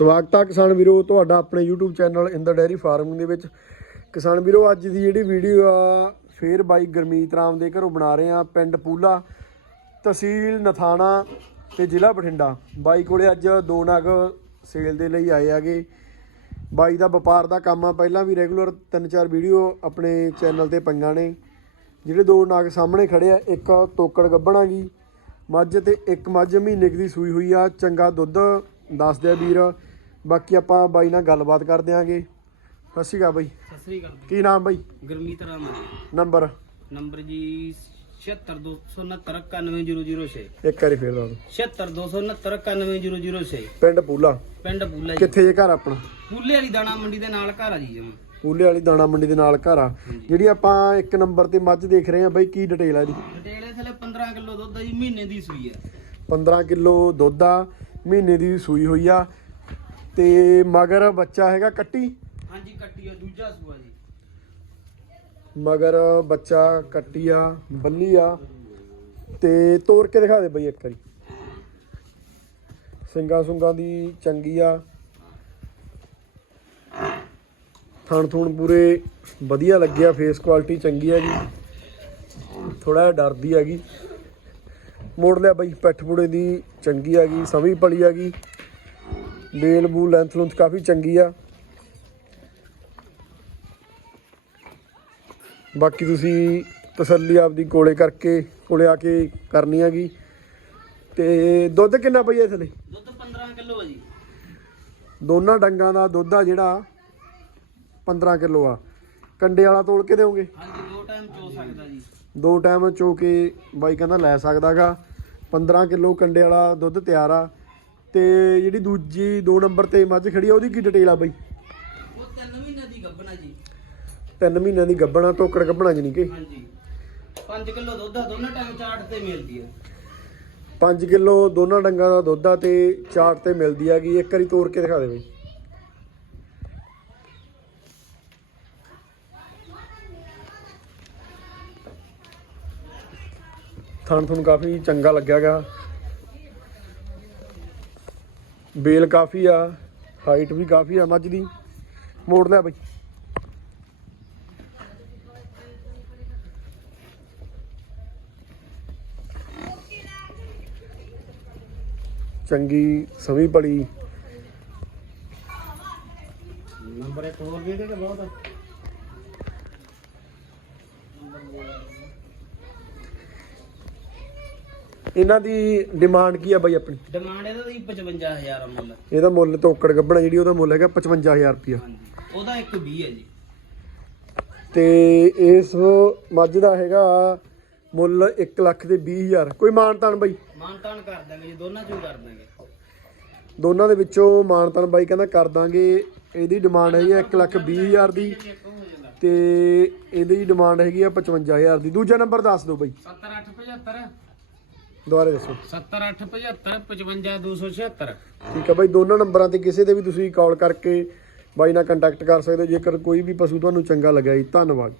ਸਵਾਗਤ ਆ ਕਿਸਾਨ ਵੀਰੋ, ਤੁਹਾਡਾ ਆਪਣੇ YouTube channel Inder dairy farming ਦੇ ਵਿੱਚ। ਕਿਸਾਨ ਵੀਰੋ, ਅੱਜ ਦੀ ਜਿਹੜੀ ਵੀਡੀਓ ਆ, ਫੇਰ ਬਾਈ ਗਰਮੀਤ ਰਾਮ ਦੇ ਘਰੋਂ ਬਣਾ ਰਹੇ ਆ ਪਿੰਡ ਪੂਲਾ, ਤਹਿਸੀਲ ਨਥਾਣਾ ਤੇ ਜ਼ਿਲ੍ਹਾ ਬਠਿੰਡਾ। ਬਾਈ ਕੋਲੇ ਅੱਜ ਦੋ ਨਗ ਸੇਲ ਦੇ ਲਈ ਆਏ ਆਗੇ ਬਾਈ ਦਾ ਵਪਾਰ ਦਾ ਕੰਮ ਆ, ਪਹਿਲਾਂ ਵੀ ਰੈਗੂਲਰ ਤਿੰਨ ਚਾਰ ਵੀਡੀਓ ਆਪਣੇ ਚੈਨਲ ਤੇ ਪਈਆਂ ਨੇ। ਜਿਹੜੇ ਦੋ ਨਗ ਸਾਹਮਣੇ ਖੜੇ ਆ, ਇੱਕ ਤੋਕੜ ਗੱਬਣਾ ਗਈ। ਮੱਝ ਤੇ ਇੱਕ ਮੱਝ ਮਹੀਨੇ ਕੁ ਦੀ ਸੂਈ ਹੋਈ ਆ, ਚੰਗਾ ਦੁੱਧ ਦੱਸਦੇ ਆ ਵੀਰ। ਬਾਕੀ ਆਪਾਂ ਬਾਈ ਨਾਲ ਗੱਲਬਾਤ ਕਰ ਦਿਆਂਗੇ। ਸਤਿ ਸ਼੍ਰੀ ਅਕਾਲ ਬਾਈ। ਸਤਿ ਸ੍ਰੀ ਅਕਾਲ ਕੀ ਨਾਮ ਬਾਈ? ਗੁਰਮੀਤ ਰਾਮ ਨੰਬਰ? ਨੰਬਰ ਜੀ 7629691006 ਇੱਕ ਵਾਰੀ ਫੇਰ ਦੱਸ ਦਿਓ। 7629691006 ਪਿੰਡ ਪੂਲਾ। ਪਿੰਡ ਬੂਲਾ ਜੀ। ਕਿੱਥੇ ਜੇ ਘਰ ਆਪਣਾ? ਬੂਲੇ ਵਾਲੀ ਦਾਣਾ ਮੰਡੀ ਦੇ ਨਾਲ ਘਰ ਆ ਜੀ ਜਮਾ। ਪੂਲੇ ਵਾਲੀ ਦਾਣਾ ਮੰਡੀ ਦੇ ਨਾਲ ਘਰ ਆ। ਜਿਹੜੀ ਆਪਾਂ ਇੱਕ ਨੰਬਰ ਤੇ ਮੱਝ ਦੇਖ ਰਹੇ ਆ ਬਾਈ ਕੀ ਡਿਟੇਲ ਆ ਇਹਦੀ? ਡਟੇਲੇ ਥਲੇ 15 ਕਿਲੋ ਦੁੱਧ ਆ ਜੀ ਮਹੀਨੇ ਦੀ ਸੂਈ ਆ। 15 ਕਿਲੋ ਦੁੱਧ ਆ ਮਹੀਨੇ ਦੀ ਸੂਈ ਹੋਈ ਆ। ਤੇ ਮਗਰ ਬੱਚਾ ਹੈਗਾ ਕੱਟੀ? ਹਾਂਜੀ ਕੱਟੀ ਆ ਦੂਜਾ ਸੂਆ ਜੀ। ਮਗਰ ਬੱਚਾ ਕੱਟੀ ਆ ਬੱਲੀ ਆ। ਤੇ ਤੋੜ ਕੇ ਦਿਖਾ ਦੇ ਬਈ ਇੱਕ ਵਾਰੀ। ਸਿੰਗਾ ਸੁੰਗਾ ਦੀ ਚੰਗੀ ਆ। ਥਣ ਥੁਣ ਪੂਰੇ ਵਧੀਆ ਲੱਗਿਆ ਫੇਸ ਕੁਆਲਿਟੀ ਚੰਗੀ ਹੈਗੀ। ਥੋੜਾ ਜਿਹਾ ਡਰਦੀ ਹੈਗੀ। ਮੋੜ ਲਿਆ ਬਈ ਪੈਠ ਪੂੜੇ ਦੀ ਚੰਗੀ ਹੈਗੀ ਸਵੀ ਪਲੀ ਹੈਗੀ। ਬੇਲ ਬੂ ਲੈਂਥ ਲੁੰਥ ਕਾਫੀ ਚੰਗੀ ਆ। ਬਾਕੀ ਤੁਸੀਂ ਤਸੱਲੀ ਆਪਦੀ ਕੋਲੇ ਕਰਕੇ ਕੋਲੇ ਆ ਕੇ ਕਰਨੀ ਹੈਗੀ। ਤੇ ਦੁੱਧ ਕਿੰਨਾ ਪਈ ਥਲੇ ਦੁੱਧ 15 ਕਿਲੋ ਆ ਜੀ। ਦੋਨਾਂ ਡੰਗਾਂ ਦਾ ਦੁੱਧ ਆ ਜਿਹੜਾ 15 ਕਿਲੋ ਆ। ਕੰਡੇ ਵਾਲਾ ਤੋਲ ਕੇ ਦਿਓਗੇ? ਹਾਂਜੀ ਦੋ ਟਾਈਮ ਚੋ ਸਕਦਾ ਜੀ। ਦੋ ਟਾਈਮ ਚੋ ਕੇ ਬਾਈ ਕਹਿੰਦਾ ਲੈ ਸਕਦਾਗਾ। 15 ਕਿਲੋ ਕੰਡੇ ਵਾਲਾ ਦੁੱਧ ਤਿਆਰ ਆ। ਤੇ ਜਿਹੜੀ ਦੂਜੀ ਦੋ ਨੰਬਰ ਤੇ ਮੱਝ ਖੜੀ ਆ ਉਹਦੀ ਕੀ ਡਿਟੇਲ ਆ ਬਾਈ? ਉਹ 3 ਮਹੀਨੇ ਦੀ ਗੱਭਣਾ ਜੀ। ਤਿੰਨ ਮਹੀਨਿਆਂ ਦੀ ਗੱਬਣਾ ਟੋਕੜ ਗੱਬਣਾ ਜਣੀ ਕਿ? ਹਾਂਜੀ। 5 ਕਿਲੋ ਦੁੱਧ ਆ ਦੋਨਾਂ ਟਾਈਮ ਚਾਟ ਤੇ ਮਿਲਦੀ ਆ। 5 ਕਿਲੋ ਦੋਨਾਂ ਡੰਗਾਂ ਦਾ ਦੁੱਧ ਆ ਤੇ ਚਾਟ ਤੇ ਮਿਲਦੀ ਹੈਗੀ। ਇੱਕ ਵਾਰੀ ਤੋੜ ਕੇ ਦਿਖਾ ਦੇ ਬਈ। ਥਣ ਤੁਹਾਨੂੰ ਕਾਫੀ ਚੰਗਾ ਲੱਗਿਆਗਾ। ਬੇਲ ਕਾਫੀ ਆ ਹਾਈਟ ਵੀ ਕਾਫੀ ਆ ਮੱਝ ਦੀ। ਮੋੜ ਲਿਆ ਬਈ। ਚੰਗੀ ਸਵੀ ਬੜੀ ਨੰਬਰ ਇੱਕ ਹੋਰ ਦੇ ਦੇ ਬਹੁਤ ਆ ਇਹਨਾਂ ਦੀ ਡਿਮਾਂਡ ਕੀ ਆ ਬਈ ਆਪਣੀ? ਡਿਮਾਂਡ ਇਹਦਾ ਜੀ 55000 ਆ ਮੁੱਲ। ਇਹਦਾ ਮੁੱਲ ਤੋਕੜ ਗੱਬਣਾ ਜਿਹੜੀ ਉਹਦਾ ਮੁੱਲ ਹੈਗਾ 55000 ਰੁਪਿਆ ਹਾਂਜੀ ਉਹਦਾ ਇੱਕ 20 ਹੈ ਜੀ। ਤੇ ਇਸ ਮੱਝ ਦਾ ਹੈਗਾ ਮੁੱਲ 1 ਲੱਖ ਤੇ 20000 ਕੋਈ ਮਾਨਤਾਨ ਬਾਈ? ਮਾਨਤਾਨ ਕਰ ਦਾਂਗੇ ਜੀ ਦੋਨਾਂ ਚੋਂ ਕਰ ਦਾਂਗੇ। ਦੋਨਾਂ ਦੇ ਵਿੱਚੋਂ ਮਾਨਤਾਨ ਬਾਈ ਕਹਿੰਦਾ ਕਰ ਦਾਂਗੇ। ਇਹਦੀ ਡਿਮਾਂਡ ਹੈਗੀ ਆ 1 ਲੱਖ 20000 ਦੀ। ਤੇ ਇਹਦੀ ਡਿਮਾਂਡ ਹੈਗੀ ਆ 55000 ਦੀ। ਦੂਜਾ ਨੰਬਰ ਦੱਸ ਦਿਓ ਬਾਈ। 7875 ਦੁਬਾਰੇ ਦੱਸੋ। 7875 55276 ਠੀਕ ਆ ਬਾਈ ਦੋਨਾਂ ਨੰਬਰਾਂ ਤੇ ਕਿਸੇ ਤੇ ਵੀ ਤੁਸੀਂ ਕਾਲ ਕਰਕੇ ਬਾਈ ਨਾਲ ਕੰਟੈਕਟ ਕਰ ਸਕਦੇ ਹੋ। ਜੇਕਰ ਕੋਈ ਵੀ ਪਸ਼ੂ ਤੁਹਾਨੂੰ ਚੰਗਾ ਲੱਗਿਆ ਜੀ ਧੰਨਵਾਦ।